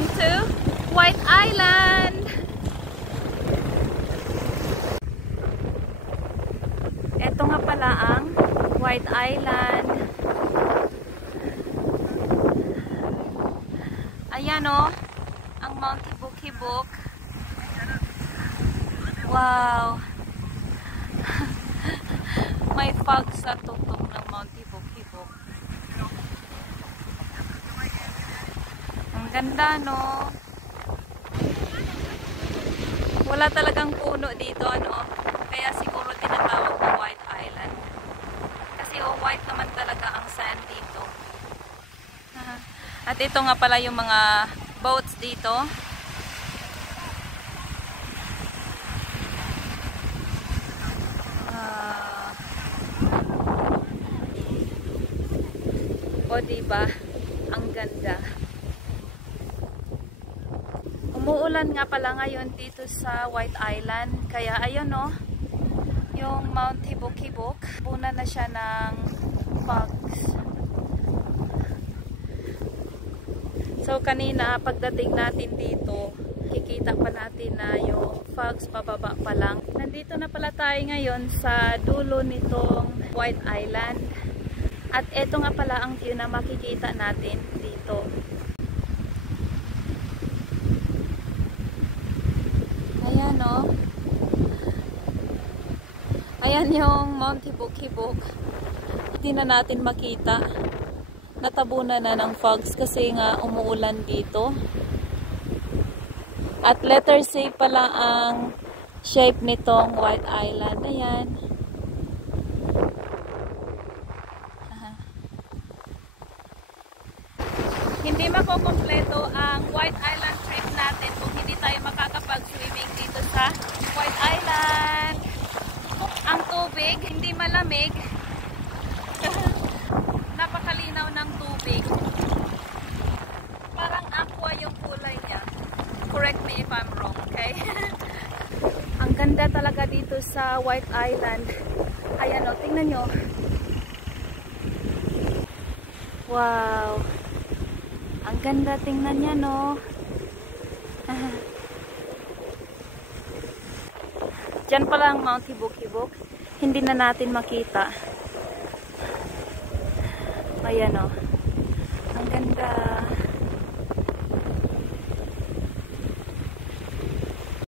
Welcome to White Island! Ito nga pala ang White Island. Ayan o, ang Mount Hibok-Hibok. Wow! May fog sa tuktok ng Mount Hibok-Hibok. Ang ganda, no? Wala talagang puno dito, ano? Kaya siguro tinatawag na White Island. Kasi white naman talaga ang sand dito. At ito nga pala yung mga boats dito. O diba? Ang ganda. Umuulan nga pala ngayon dito sa White Island. Kaya ayun o, yung Mount Hibok-Hibok, puna na siya ng fogs. So kanina pagdating natin dito, kikita pa natin na yung fogs pababa pa lang. Nandito na pala tayo ngayon sa dulo nitong White Island. At eto nga pala ang view na makikita natin dito. Ayan o. Ayan yung Mount Hibok-Hibok. Hindi na natin makita. Natabunan na ng fogs kasi nga umuulan dito. At letter C pala ang shape nitong White Island. Ayan. Hindi makukumpleto ang White Island trip natin kung hindi tayo makakapag-swimming dito sa White Island. Ang tubig, hindi malamig. Napakalinaw ng tubig. Parang aqua yung kulay niya. Correct me if I'm wrong, okay? Ang ganda talaga dito sa White Island. Ayan o, tingnan nyo. Wow! Ang ganda, tingnan niya, no? Diyan pala ang Mount Hibok-Hibok. Hindi na natin makita. Ayan, no? Ang ganda.